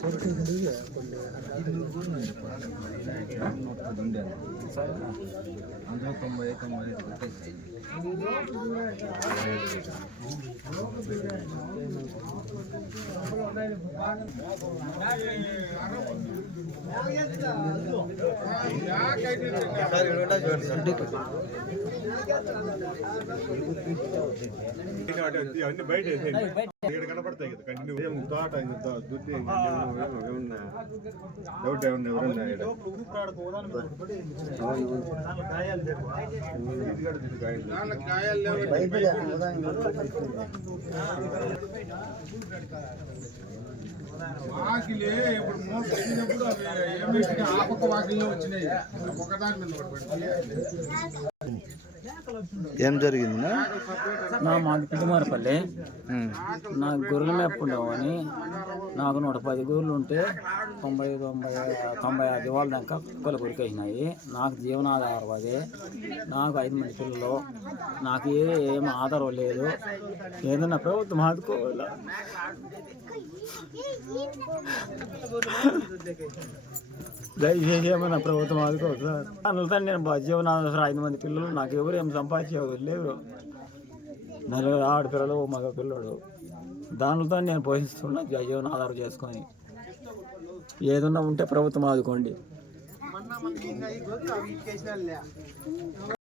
అందులో 90 పెట్టేసి అన్ని బయట ఇక్కడ కనపడతాయి కదా కంటిన్యూ తోట దుద్ది డౌట్ ఏమన్నా ఎవరన్నా వాకిలే ఇప్పుడు మోసినప్పుడు అవి ఏమి ఆపక వాకిల్లో వచ్చినాయి ఒకదాని మీద ఏం జరిగింది? మాది పిల్లిమారపల్లి. నాకు గొర్రెలు మేపుకుంటావు అని నాకు 110 గొర్రెలు ఉంటే 95 వాళ్ళ దాకా కుక్కలు కొరికేసినాయి. నాకు జీవనాధారం అదే. నాకు 5 మంది పిల్లలు. నాకు ఏం ఆధారం లేదు. ఏదన్నా ప్రభుత్వం ఆదుకోవాలా? దయచేసి ఏమైనా ప్రభుత్వం ఆదుకోవచ్చు సార్. అందులో నేను జీవనాధారం 5 మంది పిల్లలు. నాకు ఎవరు ఏం సంపాదించేవారు లేరు. 4 ఆడపిల్లలు మగ పిల్లడు. దానితో నేను పోషిస్తున్నా జీవనాధారం చేసుకొని. ఏదన్నా ఉంటే ప్రభుత్వం ఆదుకోండి.